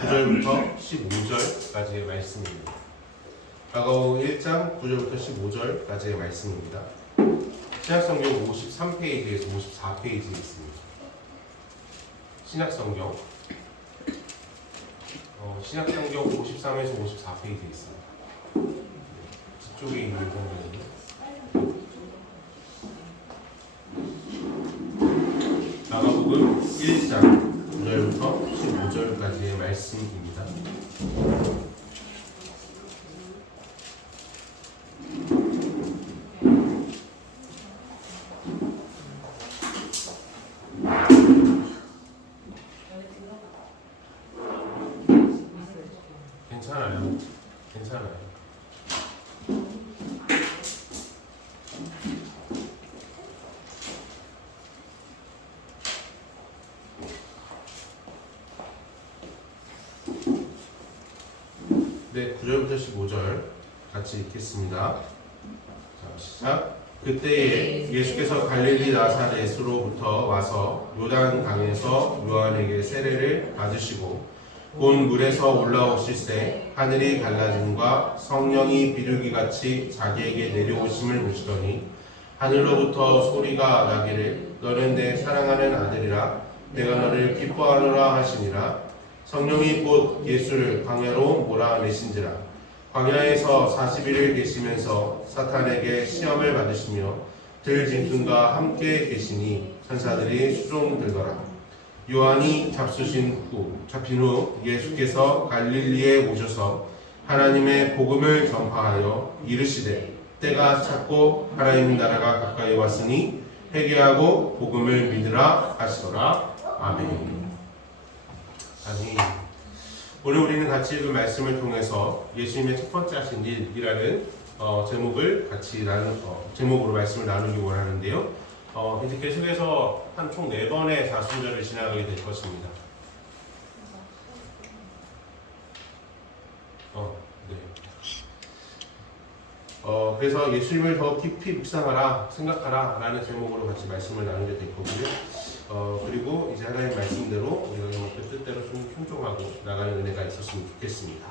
9절부터 15절까지의 말씀입니다. 마가복음 1장 9절부터 15절까지의 말씀입니다. 신약성경 53페이지에서 54페이지에 있습니다. 신약성경 53에서 54페이지에 있습니다. 뒤쪽에 있는 성경입니다. 마가복음 1장 9절부터 15절까지의 말씀입니다. 괜찮아요. 네, 9절부터 15절 같이 읽겠습니다. 자, 시작. 그때에 예수께서 갈릴리 나사렛으로부터 와서 요단 강에서 요한에게 세례를 받으시고 곧 물에서 올라오실새 하늘이 갈라짐과 성령이 비둘기같이 자기에게 내려오심을 보시더니 하늘로부터 소리가 나기를 너는 내 사랑하는 아들이라 내가 너를 기뻐하노라 하시니라. 성령이 곧 예수를 광야로 몰아내신지라. 광야에서 40일을 계시면서 사탄에게 시험을 받으시며 들짐승과 함께 계시니 천사들이 수종들더라. 요한이 잡힌 후 예수께서 갈릴리에 오셔서 하나님의 복음을 전파하여 이르시되 때가 찼고 하나님 나라가 가까이 왔으니 회개하고 복음을 믿으라 하시더라. 아멘. 아멘. 오늘 우리는 같이 읽은 말씀을 통해서 예수님의 첫 번째 하신 일이라는 제목을 같이 제목으로 말씀을 나누기 원하는데요. 이제 계속해서 한 총 4번의 사순절을 지나가게 될 것입니다. 네. 그래서 예수님을 더 깊이 묵상하라, 생각하라 라는 제목으로 같이 말씀을 나누게 될 거고요. 그리고 이제 하나님 말씀대로 우리가 그 뜻대로 좀 순종하고 나가는 은혜가 있었으면 좋겠습니다.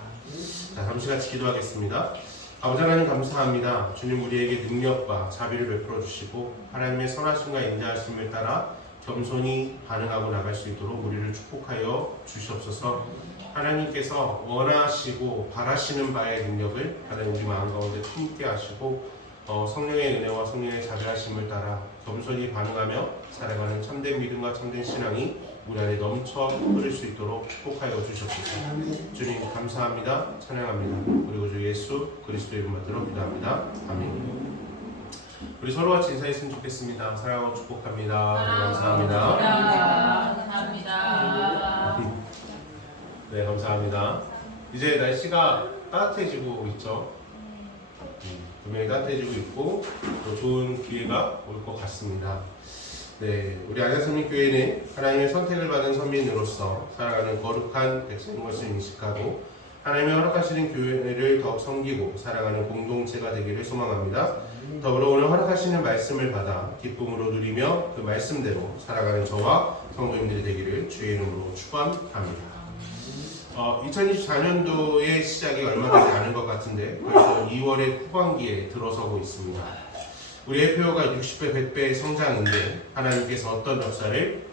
자, 잠시 같이 기도하겠습니다. 아버지 하나님 감사합니다. 주님 우리에게 능력과 자비를 베풀어 주시고 하나님의 선하심과 인자하심을 따라 겸손히 반응하고 나갈 수 있도록 우리를 축복하여 주시옵소서. 하나님께서 원하시고 바라시는 바의 능력을 하나님 우리 마음 가운데 품게 하시고 성령의 은혜와 성령의 자비하심을 따라 겸손히 반응하며 살아가는 참된 믿음과 참된 신앙이 우리 안에 넘쳐 흐를 수 있도록 축복하여 주시옵소서. 주님 감사합니다. 찬양합니다. 그리고 주 예수 그리스도의 이름 받들어 기도합니다. 아멘. 우리 서로 같이 인사했으면 좋겠습니다. 사랑하고 축복합니다. 감사합니다. 감사합니다. 네, 감사합니다. 이제 날씨가 따뜻해지고 있죠. 분명히 따뜻해지고 있고 또 좋은 기회가 올 것 같습니다. 네, 우리 안양성민교회는 하나님의 선택을 받은 선민으로서 살아가는 거룩한 백성인 것을 인식하고 하나님의 허락하시는 교회를 더욱 섬기고 살아가는 공동체가 되기를 소망합니다. 더불어 오늘 허락하시는 말씀을 받아 기쁨으로 누리며 그 말씀대로 살아가는 저와 성도님들이 되기를 주의 이름으로 축원합니다. 2024년도의 시작이 얼마 되지 않은 것 같은데 벌써 2월의 후반기에 들어서고 있습니다. 우리의 표어가 60배, 100배의 성장인데 하나님께서 어떤 역사를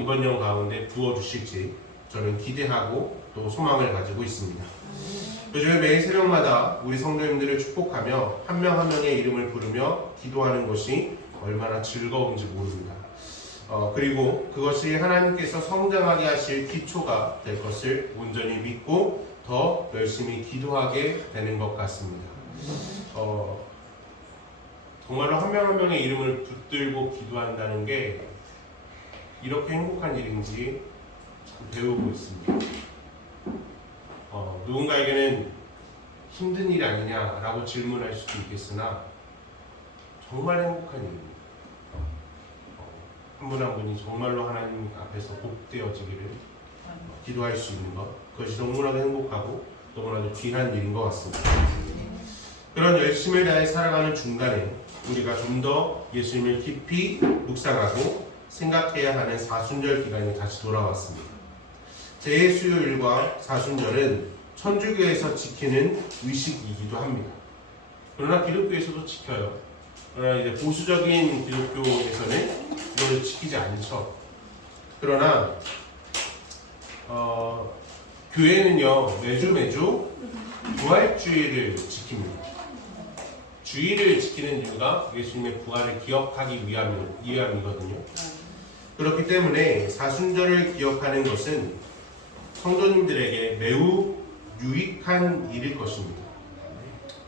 이번 년 가운데 부어주실지 저는 기대하고 또 소망을 가지고 있습니다. 요즘에 매일 새벽마다 우리 성도님들을 축복하며 한 명 한 명의 이름을 부르며 기도하는 것이 얼마나 즐거운지 모릅니다. 그리고 그것이 하나님께서 성장하게 하실 기초가 될 것을 온전히 믿고 더 열심히 기도하게 되는 것 같습니다. 정말로 한 명 한 명의 이름을 붙들고 기도한다는 게 이렇게 행복한 일인지 참 배우고 있습니다. 누군가에게는 힘든 일이 아니냐라고 질문할 수도 있겠으나 정말 행복한 일입니다. 한 분 한 분이 정말로 하나님 앞에서 복되어지기를 기도할 수 있는 것, 그것이 너무나도 행복하고 너무나도 귀한 일인 것 같습니다. 그런 열심을 다해 살아가는 중간에 우리가 좀 더 예수님을 깊이 묵상하고 생각해야 하는 사순절 기간이 다시 돌아왔습니다. 재수요일과 사순절은 천주교에서 지키는 의식이기도 합니다. 그러나 기독교에서도 지켜요. 그러나 이제 보수적인 기독교에서는 이걸 지키지 않죠. 그러나 교회는요 매주 부활주의를 지킵니다. 주의를 지키는 이유가 예수님의 부활을 기억하기 위함이거든요. 그렇기 때문에 사순절을 기억하는 것은 성도님들에게 매우 유익한 일일 것입니다.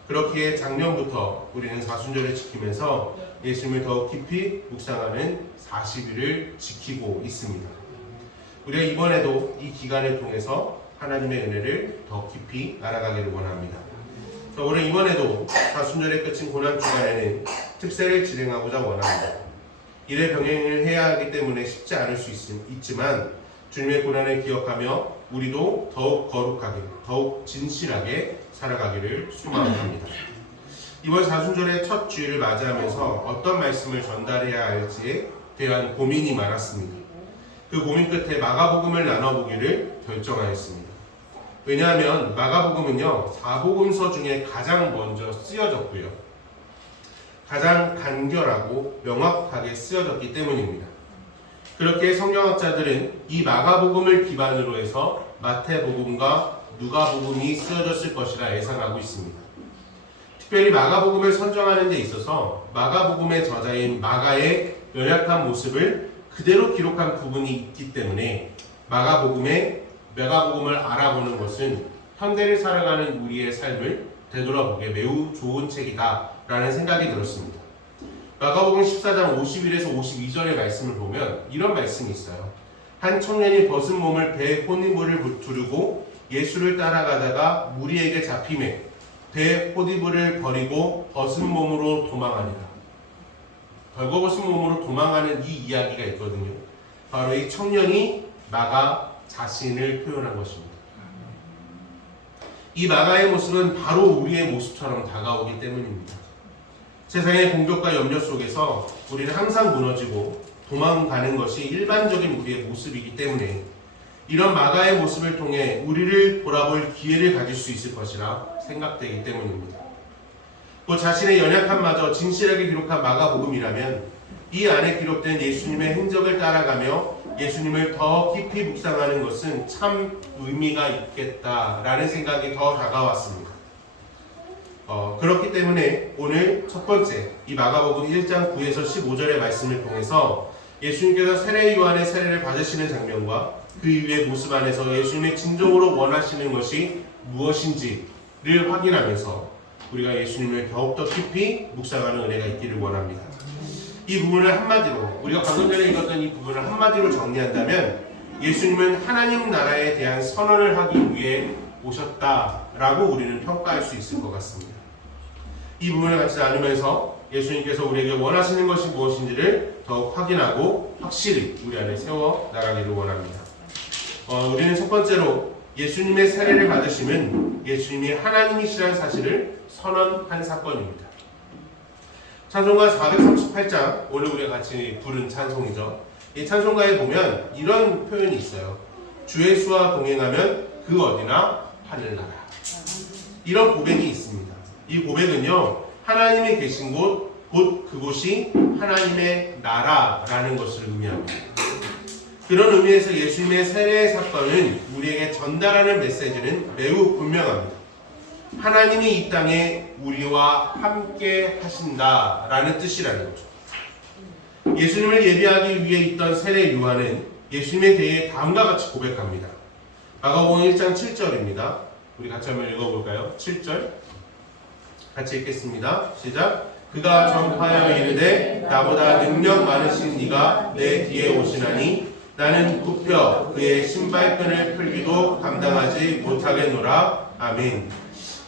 그렇기에 작년부터 우리는 사순절을 지키면서 예수님을 더욱 깊이 묵상하는 40일을 지키고 있습니다. 우리가 이번에도 이 기간을 통해서 하나님의 은혜를 더 깊이 알아가기를 원합니다. 우리 이번에도 사순절의 끝인 고난주간에는 특세를 진행하고자 원합니다. 일의 병행을 해야 하기 때문에 쉽지 않을 수 있지만 주님의 고난을 기억하며 우리도 더욱 거룩하게, 더욱 진실하게 살아가기를 소망합니다. 이번 사순절의 첫 주일을 맞이하면서 어떤 말씀을 전달해야 할지에 대한 고민이 많았습니다. 그 고민 끝에 마가복음을 나눠보기를 결정하였습니다. 왜냐하면 마가복음은요 4복음서 중에 가장 먼저 쓰여졌고요 가장 간결하고 명확하게 쓰여졌기 때문입니다. 그렇게 성경학자들은 이 마가복음을 기반으로 해서 마태복음과 누가복음이 쓰여졌을 것이라 예상하고 있습니다. 특별히 마가복음을 선정하는 데 있어서 마가복음의 저자인 마가의 연약한 모습을 그대로 기록한 부분이 있기 때문에 마가복음을 알아보는 것은 현대를 살아가는 우리의 삶을 되돌아보기에 매우 좋은 책이다 라는 생각이 들었습니다. 마가복음 14장 51에서 52절의 말씀을 보면 이런 말씀이 있어요. 한 청년이 벗은 몸을 배에 포니물을 두르고 예수를 따라가다가 무리에게 잡히매 배에 포니물을 버리고 벗은 몸으로 도망하니라. 벌거벗은 몸으로 도망하는 이 이야기가 있거든요. 바로 이 청년이 마가 자신을 표현한 것입니다. 이 마가의 모습은 바로 우리의 모습처럼 다가오기 때문입니다. 세상의 공격과 염려 속에서 우리는 항상 무너지고 도망가는 것이 일반적인 우리의 모습이기 때문에 이런 마가의 모습을 통해 우리를 돌아볼 기회를 가질 수 있을 것이라 생각되기 때문입니다. 또 자신의 연약함마저 진실하게 기록한 마가복음이라면 이 안에 기록된 예수님의 행적을 따라가며 예수님을 더 깊이 묵상하는 것은 참 의미가 있겠다라는 생각이 더 다가왔습니다. 그렇기 때문에 오늘 첫 번째 이 마가복음 1장 9에서 15절의 말씀을 통해서 예수님께서 세례 요한의 세례를 받으시는 장면과 그 이후의 모습 안에서 예수님의 진정으로 원하시는 것이 무엇인지를 확인하면서 우리가 예수님을 더욱더 깊이 묵상하는 은혜가 있기를 원합니다. 이 부분을 한마디로 우리가 방금 전에 읽었던 이 부분을 한마디로 정리한다면 예수님은 하나님 나라에 대한 선언을 하기 위해 오셨다라고 우리는 평가할 수 있을 것 같습니다. 이 부분을 같이 나누면서 예수님께서 우리에게 원하시는 것이 무엇인지를 더욱 확인하고 확실히 우리 안에 세워 나가기를 원합니다. 우리는 첫 번째로 예수님의 세례를 받으심은 예수님이 하나님이시라는 사실을 선언한 사건입니다. 찬송가 438장 오늘 우리가 같이 부른 찬송이죠. 이 찬송가에 보면 이런 표현이 있어요. 주 예수와 동행하면 그 어디나 하늘나라. 이런 고백이 있습니다. 이 고백은요 하나님이 계신 곳, 곧 그곳이 하나님의 나라라는 것을 의미합니다. 그런 의미에서 예수님의 세례 사건은 우리에게 전달하는 메시지는 매우 분명합니다. 하나님이 이 땅에 우리와 함께 하신다라는 뜻이라는 거죠. 예수님을 예비하기 위해 있던 세례 요한은 예수님에 대해 다음과 같이 고백합니다. 마가복음 1장 7절입니다. 우리 같이 한번 읽어볼까요? 7절 같이 읽겠습니다. 시작. 그가 전파하여 이르되 나보다 능력 많으신 이가 내 뒤에 오시나니 나는 굽혀 그의 신발끈을 풀기도 감당하지 못하겠노라. 아멘.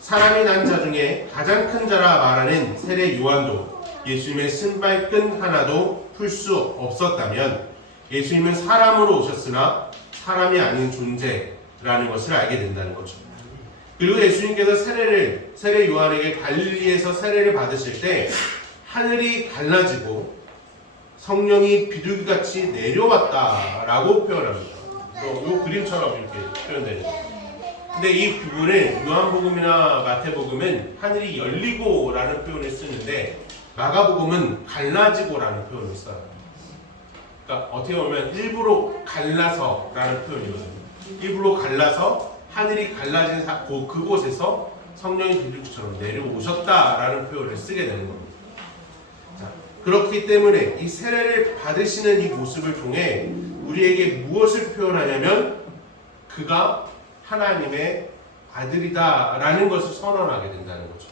사람이 난 자 중에 가장 큰 자라 말하는 세례 요한도 예수님의 신발끈 하나도 풀 수 없었다면 예수님은 사람으로 오셨으나 사람이 아닌 존재라는 것을 알게 된다는 거죠. 그리고 예수님께서 세례 요한에게 갈릴리에서 세례를 받으실 때 하늘이 갈라지고 성령이 비둘기같이 내려왔다라고 표현합니다. 요 그림처럼 이렇게 표현되는 거예요. 근데 이 부분을 요한복음이나 마태복음은 하늘이 열리고라는 표현을 쓰는데 마가복음은 갈라지고라는 표현을 써요. 그러니까 어떻게 보면 일부러 갈라서라는 표현이거든요. 일부러 갈라서 하늘이 갈라진 그곳에서 성령이 비둘기처럼 내려오셨다라는 표현을 쓰게 되는 겁니다. 자, 그렇기 때문에 이 세례를 받으시는 이 모습을 통해 우리에게 무엇을 표현하냐면 그가 하나님의 아들이다라는 것을 선언하게 된다는 거죠.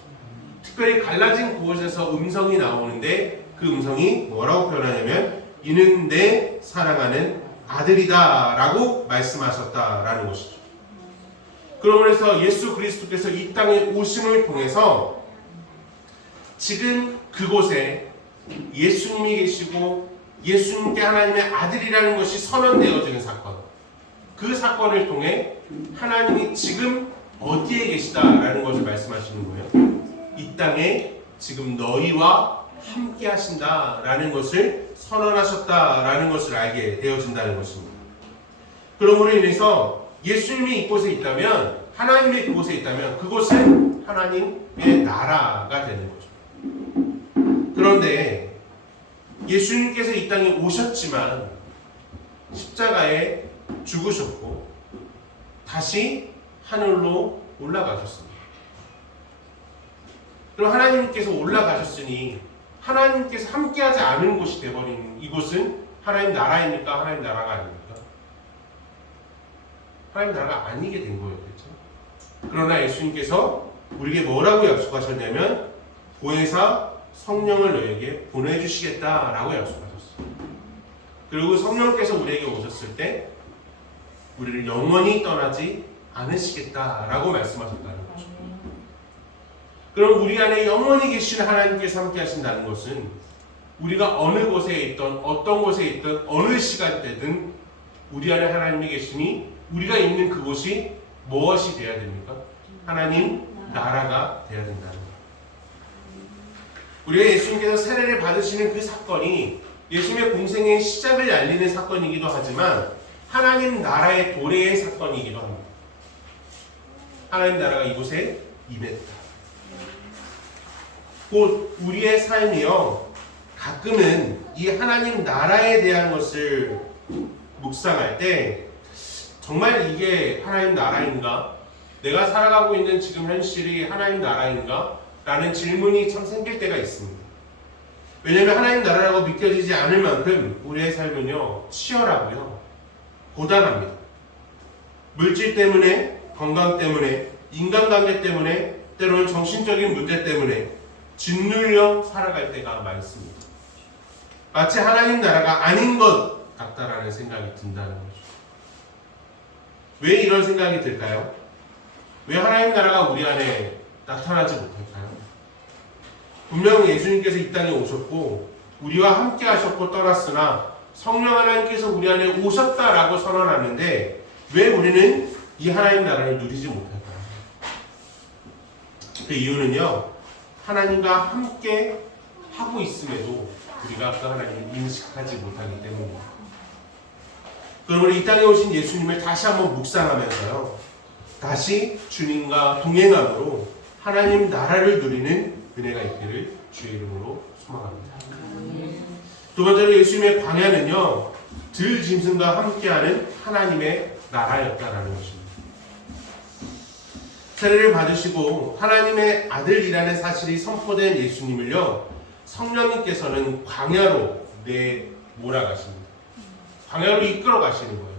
특별히 갈라진 그곳에서 음성이 나오는데 그 음성이 뭐라고 표현하냐면 이는 내 사랑하는 아들이다라고 말씀하셨다라는 것이죠. 그러므로 예수 그리스도께서 이 땅에 오심을 통해서 지금 그곳에 예수님이 계시고 예수님께 하나님의 아들이라는 것이 선언되어지는 사건, 그 사건을 통해 하나님이 지금 어디에 계시다라는 것을 말씀하시는 거예요. 이 땅에 지금 너희와 함께 하신다라는 것을 선언하셨다라는 것을 알게 되어진다는 것입니다. 그러므로 인해서 예수님이 이곳에 있다면, 하나님이 그곳에 있다면 그곳은 하나님의 나라가 되는 거죠. 그런데 예수님께서 이 땅에 오셨지만 십자가에 죽으셨고 다시 하늘로 올라가셨습니다. 그럼 하나님께서 올라가셨으니 하나님께서 함께하지 않은 곳이 되어버린 이곳은 하나님 나라입니까? 하나님 나라가 아닙니까? 하나님 나라가 아니게 된 거예요. 그렇죠? 그러나 예수님께서 우리에게 뭐라고 약속하셨냐면 보혜사 성령을 너에게 보내주시겠다라고 약속하셨어요. 그리고 성령께서 우리에게 오셨을 때 우리를 영원히 떠나지 않으시겠다라고 말씀하셨다는 거죠. 그럼 우리 안에 영원히 계신 하나님께서 함께 하신다는 것은 우리가 어느 곳에 있던 어떤 곳에 있던 어느 시간대든 우리 안에 하나님이 계시니 우리가 있는 그곳이 무엇이 되어야 됩니까? 하나님 나라가 되어야 된다는 거예요. 우리가 예수님께서 세례를 받으시는 그 사건이 예수님의 공생의 시작을 알리는 사건이기도 하지만 하나님 나라의 도래의 사건이기도 합니다. 하나님 나라가 이곳에 임했다. 곧 우리의 삶이요, 가끔은 이 하나님 나라에 대한 것을 묵상할 때 정말 이게 하나님 나라인가? 내가 살아가고 있는 지금 현실이 하나님 나라인가? 라는 질문이 참 생길 때가 있습니다. 왜냐하면 하나님 나라라고 믿겨지지 않을 만큼 우리의 삶은요, 치열하고요, 고단합니다. 물질 때문에, 건강 때문에, 인간관계 때문에, 때로는 정신적인 문제 때문에 짓눌려 살아갈 때가 많습니다. 마치 하나님 나라가 아닌 것 같다라는 생각이 든다는 거죠. 왜 이런 생각이 들까요? 왜 하나님 나라가 우리 안에 나타나지 못할까요? 분명 예수님께서 이 땅에 오셨고 우리와 함께 하셨고 떠났으나 성령 하나님께서 우리 안에 오셨다라고 선언하는데 왜 우리는 이 하나님 나라를 누리지 못할까요? 그 이유는요, 하나님과 함께 하고 있음에도 우리가 그 하나님을 인식하지 못하기 때문입니다. 그러므로 이 땅에 오신 예수님을 다시 한번 묵상하면서요, 다시 주님과 동행함으로 하나님 나라를 누리는 은혜가 있기를 주의 이름으로 소망합니다. 두 번째로 예수님의 광야는요, 들 짐승과 함께하는 하나님의 나라였다라는 것입니다. 세례를 받으시고 하나님의 아들이라는 사실이 선포된 예수님을요, 성령님께서는 광야로 내몰아가십니다. 광야로 이끌어 가시는 거예요.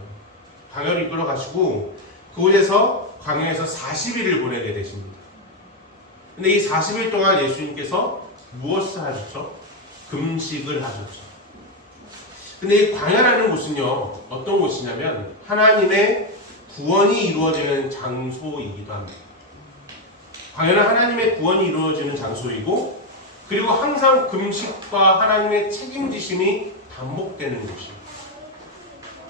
광야로 이끌어 가시고 그곳에서 광야에서 40일을 보내게 되십니다. 근데 이 40일 동안 예수님께서 무엇을 하셨죠? 금식을 하셨죠. 근데 이 광야라는 곳은요, 어떤 곳이냐면 하나님의 구원이 이루어지는 장소이기도 합니다. 광야는 하나님의 구원이 이루어지는 장소이고, 그리고 항상 금식과 하나님의 책임지심이 반복되는 곳이에요.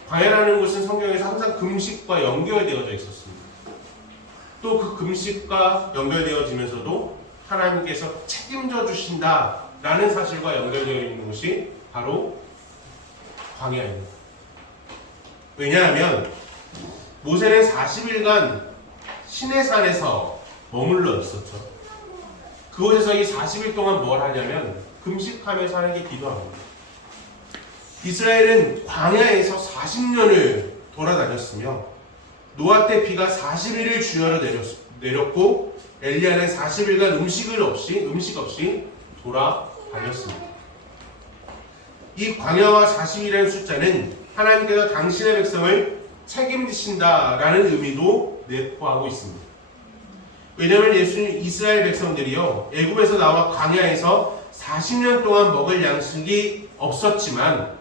광야라는 곳은 성경에서 항상 금식과 연결되어져 있었습니다. 또 그 금식과 연결되어지면서도 하나님께서 책임져 주신다라는 사실과 연결되어 있는 곳이 바로 광야입니다. 왜냐하면 모세는 40일간 시내산에서 머물러 있었죠. 그곳에서 이 40일 동안 뭘 하냐면 금식하면서 하는 게 기도합니다. 이스라엘은 광야에서 40년을 돌아다녔으며 노아 때 비가 40일을 주여로 내렸고 엘리야는 40일간 음식 없이 돌아다녔습니다. 이 광야와 40일이라는 숫자는 하나님께서 당신의 백성을 책임지신다라는 의미도 내포하고 있습니다. 왜냐하면 이스라엘 백성들이요 애굽에서 나와 광야에서 40년 동안 먹을 양식이 없었지만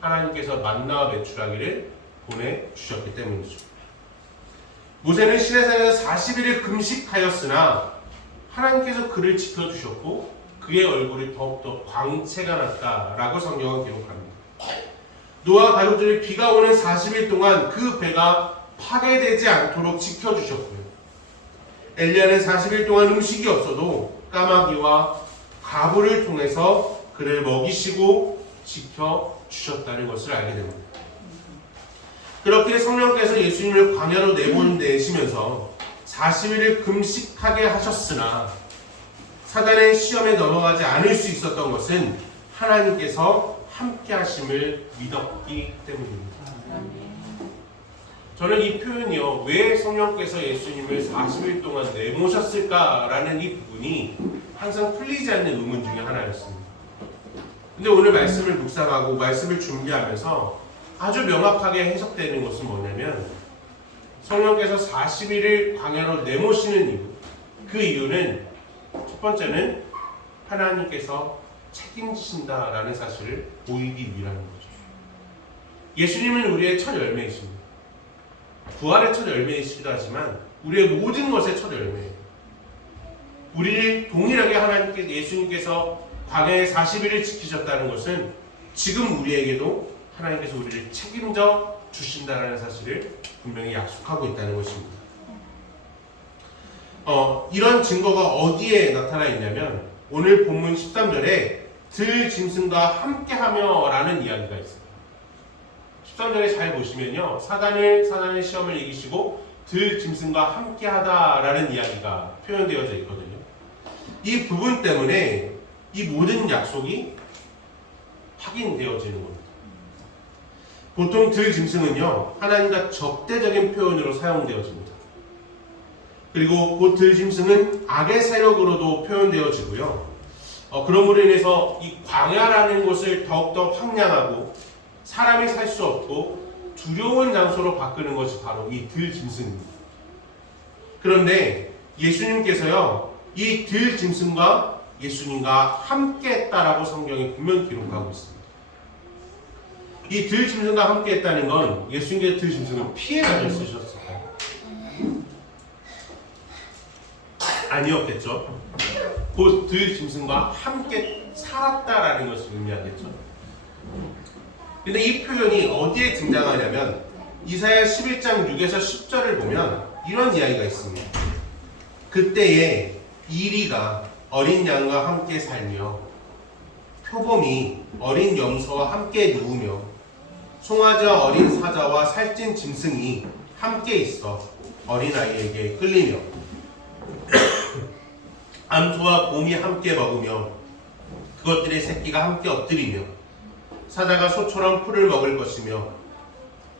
하나님께서 만나와 메추라기를 보내주셨기 때문이죠. 모세는 시내산에서 40일을 금식하였으나 하나님께서 그를 지켜주셨고 그의 얼굴이 더욱더 광채가 났다라고 성경은 기록합니다. 노아 가족들이 비가 오는 40일 동안 그 배가 파괴되지 않도록 지켜주셨고요. 엘리야는 40일 동안 음식이 없어도 까마귀와 가부를 통해서 그를 먹이시고 지켜주셨다는 것을 알게 됩니다. 그렇게 성령께서 예수님을 광야로 내보내시면서 40일을 금식하게 하셨으나 사단의 시험에 넘어가지 않을 수 있었던 것은 하나님께서 함께 하심을 믿었기 때문입니다. 저는 이 표현이요, 왜 성령께서 예수님을 40일 동안 내모셨을까라는 이 부분이 항상 풀리지 않는 의문 중에 하나였습니다. 근데 오늘 말씀을 묵상하고 말씀을 준비하면서 아주 명확하게 해석되는 것은 뭐냐면 성령께서 40일을 광야로 내모시는 이유, 그 이유는 첫 번째는 하나님께서 책임지신다라는 사실을 보이기 위함인 거죠. 예수님은 우리의 첫 열매이십니다. 부활의 첫 열매이시기도 하지만 우리의 모든 것의 첫 열매예요. 우리를 동일하게 예수님께서 광야의 40일을 지키셨다는 것은 지금 우리에게도 하나님께서 우리를 책임져 주신다라는 사실을 분명히 약속하고 있다는 것입니다. 이런 증거가 어디에 나타나 있냐면 오늘 본문 13절에 들 짐승과 함께하며 라는 이야기가 있어요. 13절에 잘 보시면요, 사단의 시험을 이기시고 들 짐승과 함께하다라는 이야기가 표현되어져 있거든요. 이 부분 때문에 이 모든 약속이 확인되어지는 겁니다. 보통 들 짐승은요 하나님과 적대적인 표현으로 사용되어집니다. 그리고 그 들 짐승은 악의 세력으로도 표현되어지고요. 그러므로 인해서 이 광야라는 곳을 더욱더 황량하고 사람이 살 수 없고 두려운 장소로 바꾸는 것이 바로 이 들 짐승입니다. 그런데 예수님께서요 이 들 짐승과 예수님과 함께 했다라고 성경이 분명히 기록하고 있습니다. 이 들 짐승과 함께 했다는 건 예수님께서 들 짐승을 피해가지고 쓰셨을까요? 아니었겠죠. 그 들 짐승과 함께 살았다라는 것을 의미하겠죠. 근데 이 표현이 어디에 등장하냐면 이사야 11장 6에서 10절을 보면 이런 이야기가 있습니다. 그때에 이리가 어린 양과 함께 살며 표범이 어린 염소와 함께 누우며 송아지와 어린 사자와 살찐 짐승이 함께 있어 어린아이에게 끌리며 암소와 곰이 함께 먹으며 그것들의 새끼가 함께 엎드리며 사자가 소처럼 풀을 먹을 것이며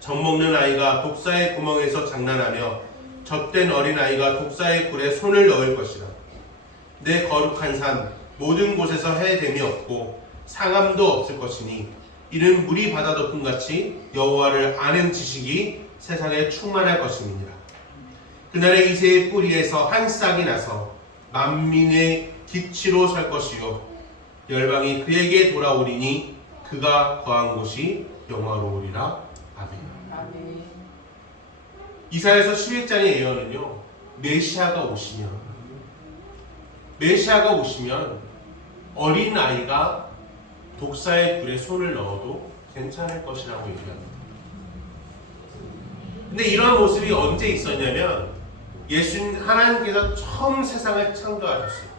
젖먹는 아이가 독사의 구멍에서 장난하며 젖된 어린아이가 독사의 굴에 손을 넣을 것이라. 내 거룩한 산 모든 곳에서 해됨이 없고 상함도 없을 것이니 이는 물이 바다 덮음같이 여호와를 아는 지식이 세상에 충만할 것임이니라. 그날에 이새의 뿌리에서 한 싹이 나서 만민의 기치로 설 것이요 열방이 그에게 돌아오리니 그가 거한 곳이 영화로우리라. 아멘. 이사야서 11장의 예언은요 메시아가 오시면 어린 아이가 독사의 굴에 손을 넣어도 괜찮을 것이라고 얘기합니다. 근데 이런 모습이 언제 있었냐면 하나님께서 처음 세상을 창조하셨어요.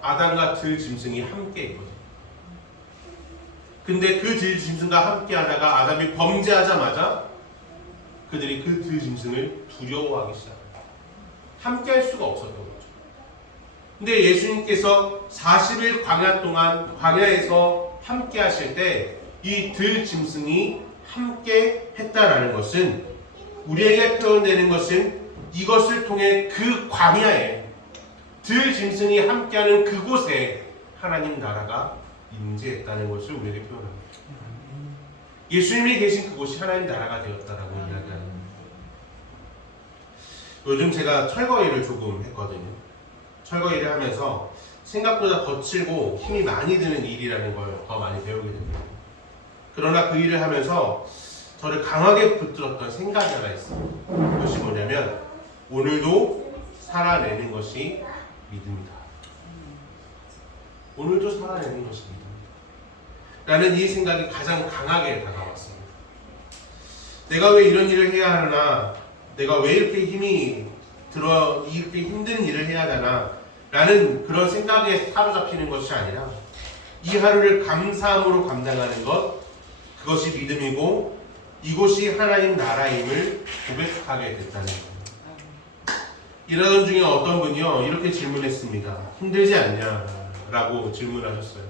아담과 들 짐승이 함께 있거든요. 근데 그 들짐승과 함께 하다가 아담이 범죄하자마자 그들이 그 들짐승을 두려워하기 시작합니다. 함께 할 수가 없었던 거죠. 근데 예수님께서 40일 광야 동안 광야에서 함께 하실 때 이 들짐승이 함께 했다라는 것은, 우리에게 표현되는 것은 이것을 통해 그 광야에 들짐승이 함께하는 그곳에 하나님 나라가 임재했다는 것을 우리에게 표현합니다. 예수님이 계신 그곳이 하나님 나라가 되었다라고 이야기하는 거예요. 요즘 제가 철거 일을 조금 했거든요. 철거 일을 하면서 생각보다 거칠고 힘이 많이 드는 일이라는 걸 더 많이 배우게 됩니다. 그러나 그 일을 하면서 저를 강하게 붙들었던 생각이 하나 있어요. 그것이 뭐냐면, 오늘도 살아내는 것이 믿음이다. 오늘도 살아내는 것이 믿음이다. 라는 이 생각이 가장 강하게 다가왔습니다. 내가 왜 이런 일을 해야 하나, 내가 왜 이렇게 힘이 들어, 이렇게 힘든 일을 해야 하나 라는 그런 생각에 사로잡히는 것이 아니라, 이 하루를 감사함으로 감당하는 것, 그것이 믿음이고 이곳이 하나님 나라임을 고백하게 됐다는 겁니다. 이러던 중에 어떤 분이요, 이렇게 질문했습니다. 힘들지 않냐? 라고 질문하셨어요.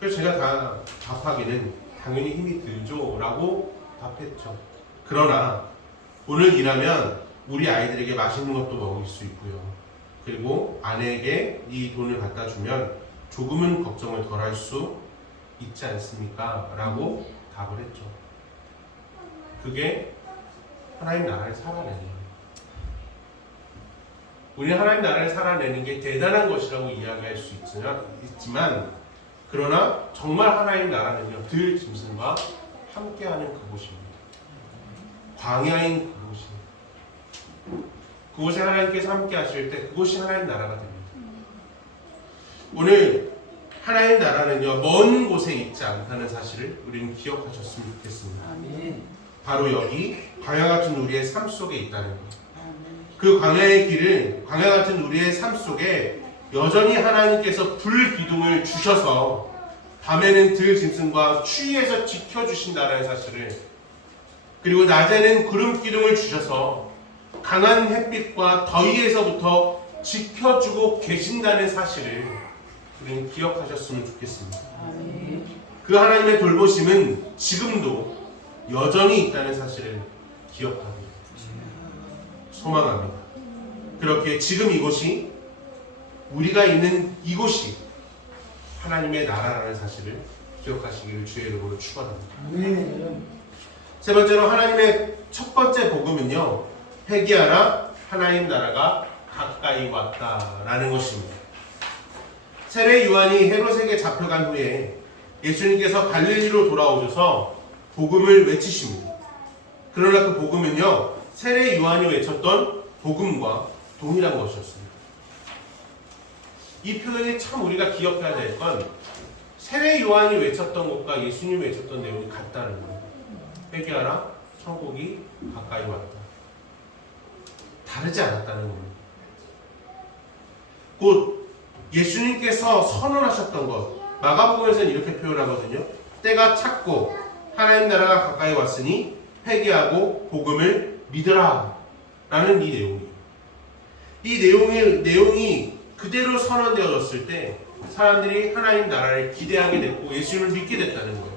그래서 제가 다 답하기는 당연히 힘이 들죠 라고 답했죠. 그러나 오늘 일하면 우리 아이들에게 맛있는 것도 먹일 수 있고요, 그리고 아내에게 이 돈을 갖다 주면 조금은 걱정을 덜 할 수 있지 않습니까? 라고 답을 했죠. 그게 하나님 나라를 살아내는 거예요. 우리 하나님 나라를 살아내는 게 대단한 것이라고 이야기할 수 있지만, 그러나 정말 하나님 나라는요, 들짐승과 함께하는 그곳입니다. 광야인 그곳입니다. 그곳에 하나님께서 함께 하실 때 그곳이 하나님 나라가 됩니다. 오늘 하나님 나라는요, 먼 곳에 있지 않다는 사실을 우리는 기억하셨으면 좋겠습니다. 아멘. 바로 여기 광야 같은 우리의 삶 속에 있다는 것. 그 광야의 길은, 광야 같은 우리의 삶 속에 여전히 하나님께서 불 기둥을 주셔서 밤에는 들짐승과 추위에서 지켜주신다는 사실을, 그리고 낮에는 구름 기둥을 주셔서 강한 햇빛과 더위에서부터 지켜주고 계신다는 사실을 우리는 기억하셨으면 좋겠습니다. 그 하나님의 돌보심은 지금도 여전히 있다는 사실을 기억합니다. 소망합니다. 그렇게 지금 이곳이, 우리가 있는 이곳이 하나님의 나라라는 사실을 기억하시기를 주의 이름으로 축원합니다. 세 번째로, 하나님의 첫 번째 복음은요, 회개하라, 하나님 나라가 가까이 왔다라는 것입니다. 세례 요한이 헤롯에게 잡혀간 후에 예수님께서 갈릴리로 돌아오셔서 복음을 외치십니다. 그러나 그 복음은요, 세례 요한이 외쳤던 복음과 동일한 것이었습니다. 이 표현이 참 우리가 기억해야 될 건, 세례 요한이 외쳤던 것과 예수님이 외쳤던 내용이 같다는 거예요. 회개하라, 천국이 가까이 왔다. 다르지 않았다는 겁니다. 곧 예수님께서 선언하셨던 것, 마가복음에서는 이렇게 표현하거든요. 때가 찼고 하나님 나라가 가까이 왔으니 회개하고 복음을 믿으라 라는 이 내용이에요. 이 내용이 그대로 선언되어졌을 때 사람들이 하나님 나라를 기대하게 됐고 예수님을 믿게 됐다는 거예요.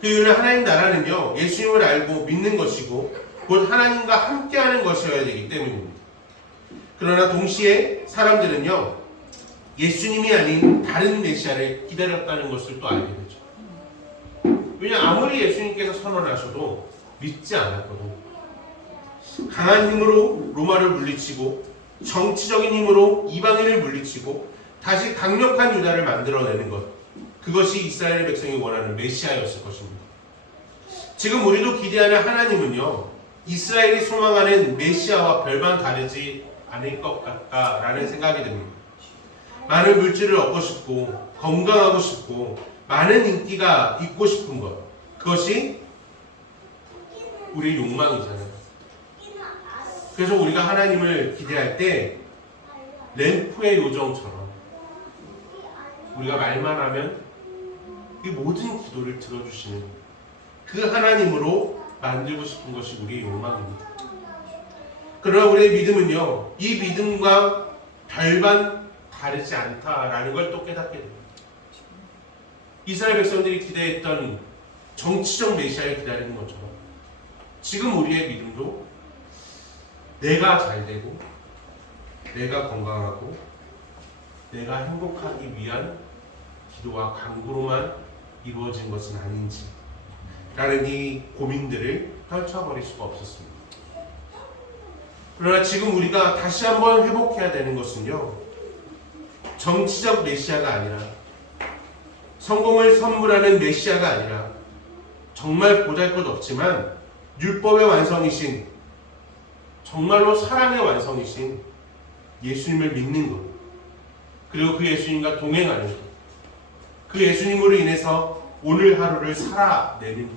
그 이유는 하나님 나라는요, 예수님을 알고 믿는 것이고 곧 하나님과 함께하는 것이어야 되기 때문입니다. 그러나 동시에 사람들은요, 예수님이 아닌 다른 메시아를 기다렸다는 것을 또 알게 되죠. 왜냐하면 아무리 예수님께서 선언하셔도 믿지 않았거든요. 강한 힘으로 로마를 물리치고 정치적인 힘으로 이방인을 물리치고 다시 강력한 유다를 만들어내는 것, 그것이 이스라엘 백성이 원하는 메시아였을 것입니다. 지금 우리도 기대하는 하나님은요, 이스라엘이 소망하는 메시아와 별반 다르지 않을 것 같다라는 생각이 듭니다. 많은 물질을 얻고 싶고 건강하고 싶고 많은 인기가 있고 싶은 것, 그것이 우리의 욕망이잖아요. 그래서 우리가 하나님을 기대할 때 램프의 요정처럼 우리가 말만 하면 이 모든 기도를 들어주시는 그 하나님으로 만들고 싶은 것이 우리의 욕망입니다. 그러나 우리의 믿음은요, 이 믿음과 별반 다르지 않다라는 걸 또 깨닫게 됩니다. 이스라엘 백성들이 기대했던 정치적 메시아를 기다리는 것처럼 지금 우리의 믿음도 내가 잘되고 내가 건강하고 내가 행복하기 위한 기도와 간구로만 이루어진 것은 아닌지 라는 이 고민들을 떨쳐버릴 수가 없었습니다. 그러나 지금 우리가 다시 한번 회복해야 되는 것은요, 정치적 메시아가 아니라 성공을 선물하는 메시아가 아니라 정말 보잘것없지만 율법의 완성이신, 정말로 사랑의 완성이신 예수님을 믿는 것, 그리고 그 예수님과 동행하는 것, 그 예수님으로 인해서 오늘 하루를 살아내는 것,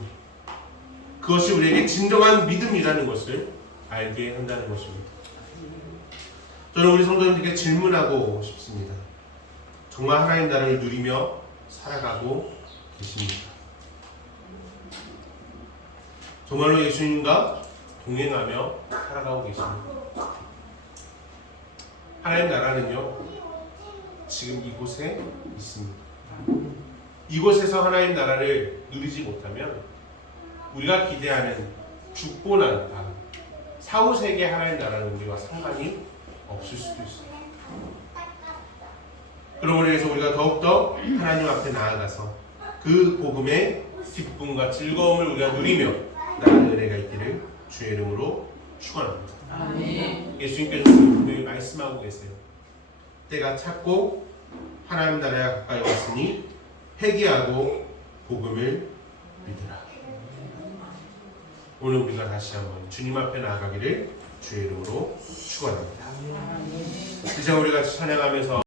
그것이 우리에게 진정한 믿음이라는 것을 알게 한다는 것입니다. 저는 우리 성도님들에게 질문하고 싶습니다. 정말 하나님 나라를 누리며 살아가고 계십니까? 정말로 예수님과 동행하며 살아가고 계십니까? 하나님 나라는요, 지금 이곳에 있습니다. 이곳에서 하나님 나라를 누리지 못하면 우리가 기대하는 죽고 난 다음 사후세계 하나님 나라는 우리와 상관이 없을 수도 있어요. 그러므로 해서 우리가 더욱더 하나님 앞에 나아가서 그 복음의 기쁨과 즐거움을 우리가 누리며 나아가는 은혜가 있기를 주의 이름으로 축원합니다. 아멘. 예수님께서 분명히 말씀하고 계세요. 때가 찼고 하나님 나라에 가까이 왔으니 회개하고 복음을 믿으라. 오늘 우리가 다시 한번 주님 앞에 나아가기를 주의 이름으로 축원합니다. 이제 우리 같이 찬양하면서